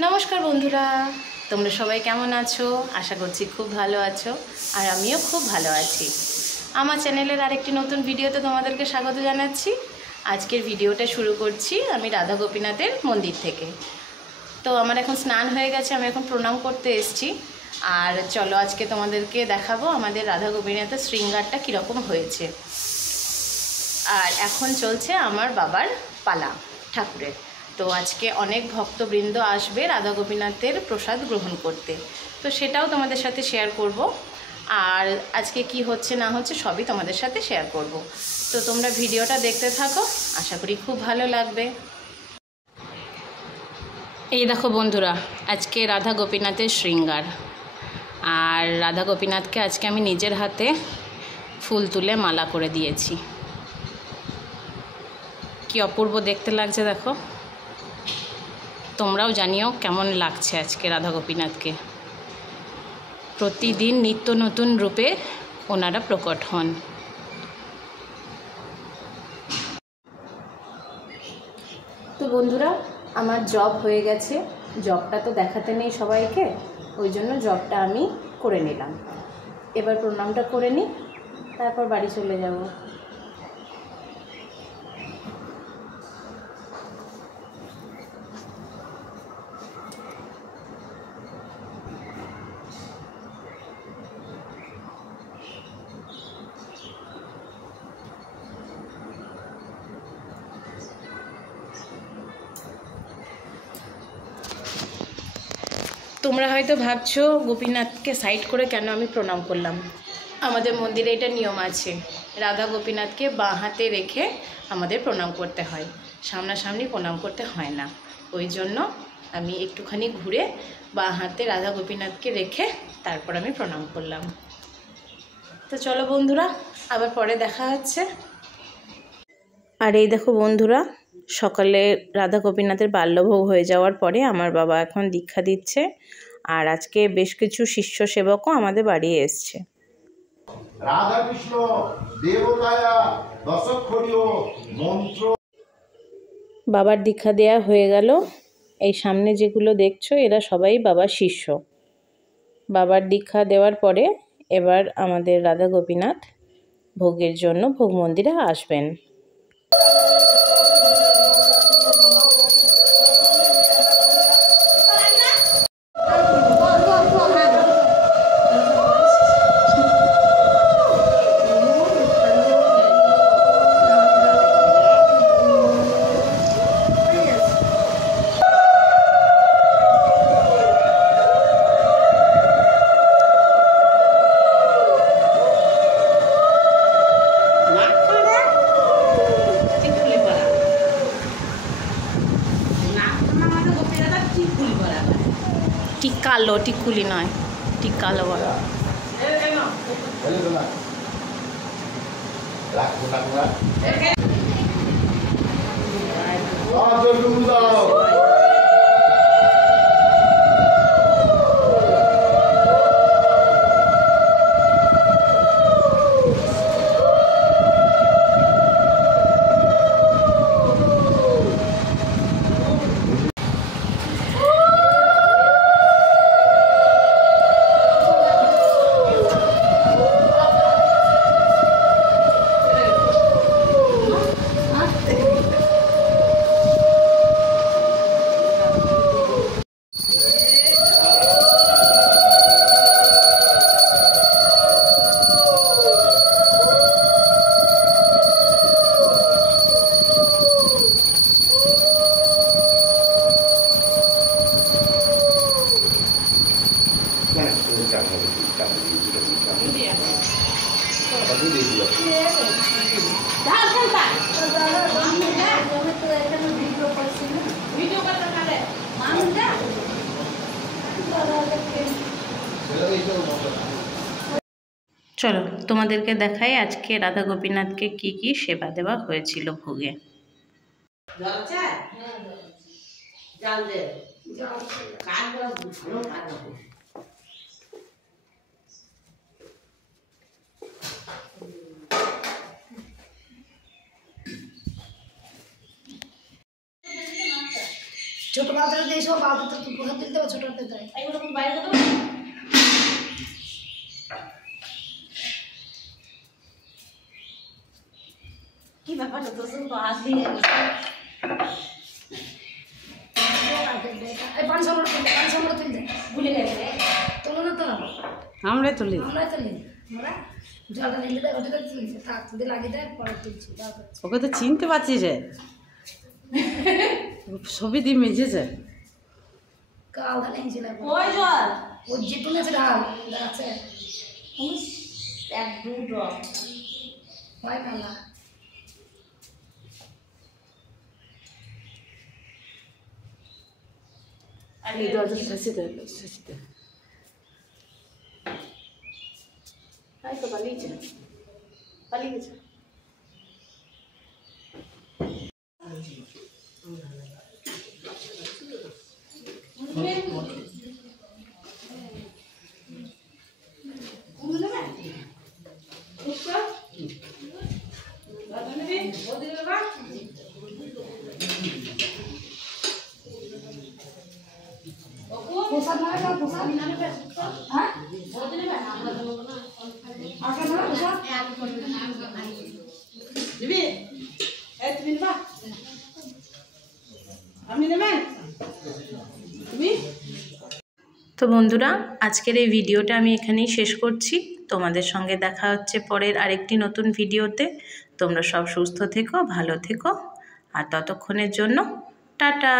নমস্কার বন্ধুরা, তোমরা সবাই কেমন আছো? আশা করছি খুব ভালো আছো, আর আমিও খুব ভালো আছি। আমার চ্যানেলের আরেকটি নতুন ভিডিওতে তোমাদেরকে স্বাগত জানাচ্ছি। আজকের ভিডিওটা শুরু করছি আমি রাধা গোপীনাথের মন্দির থেকে। তো আমার এখন স্নান হয়ে গেছে, আমি এখন প্রণাম করতে এসেছি। আর চলো আজকে তোমাদেরকে দেখাবো আমাদের রাধা গোপীনাথের শৃঙ্গারটা কীরকম হয়েছে। আর এখন চলছে আমার বাবার পালা ঠাকুরের। তো আজকে অনেক ভক্তবৃন্দ আসবে রাধা গোপীনাথের প্রসাদ গ্রহণ করতে, তো সেটাও তোমাদের সাথে শেয়ার করব। আর আজকে কি হচ্ছে না হচ্ছে সবই তোমাদের সাথে শেয়ার করব। তো তোমরা ভিডিওটা দেখতে থাকো, আশা করি খুব ভালো লাগবে। এই দেখো বন্ধুরা, আজকে রাধা গোপীনাথের শৃঙ্গার। আর রাধা গোপীনাথকে আজকে আমি নিজের হাতে ফুল তুলে মালা করে দিয়েছি। কি অপূর্ব দেখতে লাগছে দেখো। তোমরাও জানিও কেমন লাগছে আজকে রাধা গোপীনাথকে। প্রতিদিন নিত্য নতুন রূপে ওনারা প্রকট হন। তো বন্ধুরা, আমার জব হয়ে গেছে। জবটা তো দেখাতে নেই সবাইকে, ওই জন্য জবটা আমি করে নিলাম। এবার প্রণামটা করে নিই, তারপর বাড়ি চলে যাব। তোমরা হয়তো ভাবছো গোপীনাথকে সাইড করে কেন আমি প্রণাম করলাম। আমাদের মন্দিরে এটা নিয়ম আছে, রাধা গোপীনাথকে বাঁ হাতে রেখে আমাদের প্রণাম করতে হয়, সামনাসামনি প্রণাম করতে হয় না। ওই জন্য আমি একটুখানি ঘুরে বাঁ হাতে রাধা গোপীনাথকে রেখে তারপর আমি প্রণাম করলাম। তো চলো বন্ধুরা, আবার পরে দেখা হচ্ছে। আর এই দেখো বন্ধুরা, সকালে রাধা গোপীনাথের বাল্যভোগ হয়ে যাওয়ার পরে আমার বাবা এখন দীক্ষা দিচ্ছে। আর আজকে বেশ কিছু শিষ্য সেবকও আমাদের বাড়ি এসছে। রাধা কৃষ্ণ দেবতায়া দশক্ষরীয় মন্ত্র। বাবার দীক্ষা দেয়া হয়ে গেল। এই সামনে যেগুলো দেখছো এরা সবাই বাবার শিষ্য। বাবার দীক্ষা দেওয়ার পরে এবার আমাদের রাধা গোপীনাথ ভোগের জন্য ভোগ মন্দিরে আসবেন। ঠিক কালো, টিকুলি নয়, ঠিক কালো বড়। চলো তোমাদেরকে দেখাই আজকে রাধা গোপীনাথকে কি কি সেবা দেওয়া হয়েছিল ভোগে। ছোট পাত্রে দিয়ে সব পাত্রে তো প্রসাদ দিতে হবে, ছোট পাত্রে দেয় এগুলো বাইরে কত কি ব্যাপার তো তো হাত দিয়ে এই পানি সামনে তুলতে ভুলে গেছে তোলো না তোরা আমরাই তুলি। আমরা তুলি আমরা জলটা নিলে দেয় ওটা তুলছে থাক তুলে লাগিয়ে দেয় পরে তুলছি তারপর ওকে তো চিনতে পারছি যে ছবি দিয়ে মেজেছে। কাল ধানে হিঁচে লাগবে ওই জল ওই যে তুলেছে ঢাল আছে এক দু ড্রপ হয় মেলা এই দরজা শেষিতে তাই তো পালিয়েছে পালিয়েছে প্রসাদ না হয় প্রসাদ হ্যাঁ আজকে না প্রসাদ দিবি এই তুমি নিবা আপনি নেবেন তুমি। তো বন্ধুরা আজকের এই ভিডিওটা আমি এখানেই শেষ করছি। তোমাদের সঙ্গে দেখা হচ্ছে পরের আরেকটি নতুন ভিডিওতে। তোমরা সব সুস্থ থেকো, ভালো থেকো, আর ততক্ষণের জন্য টাটা।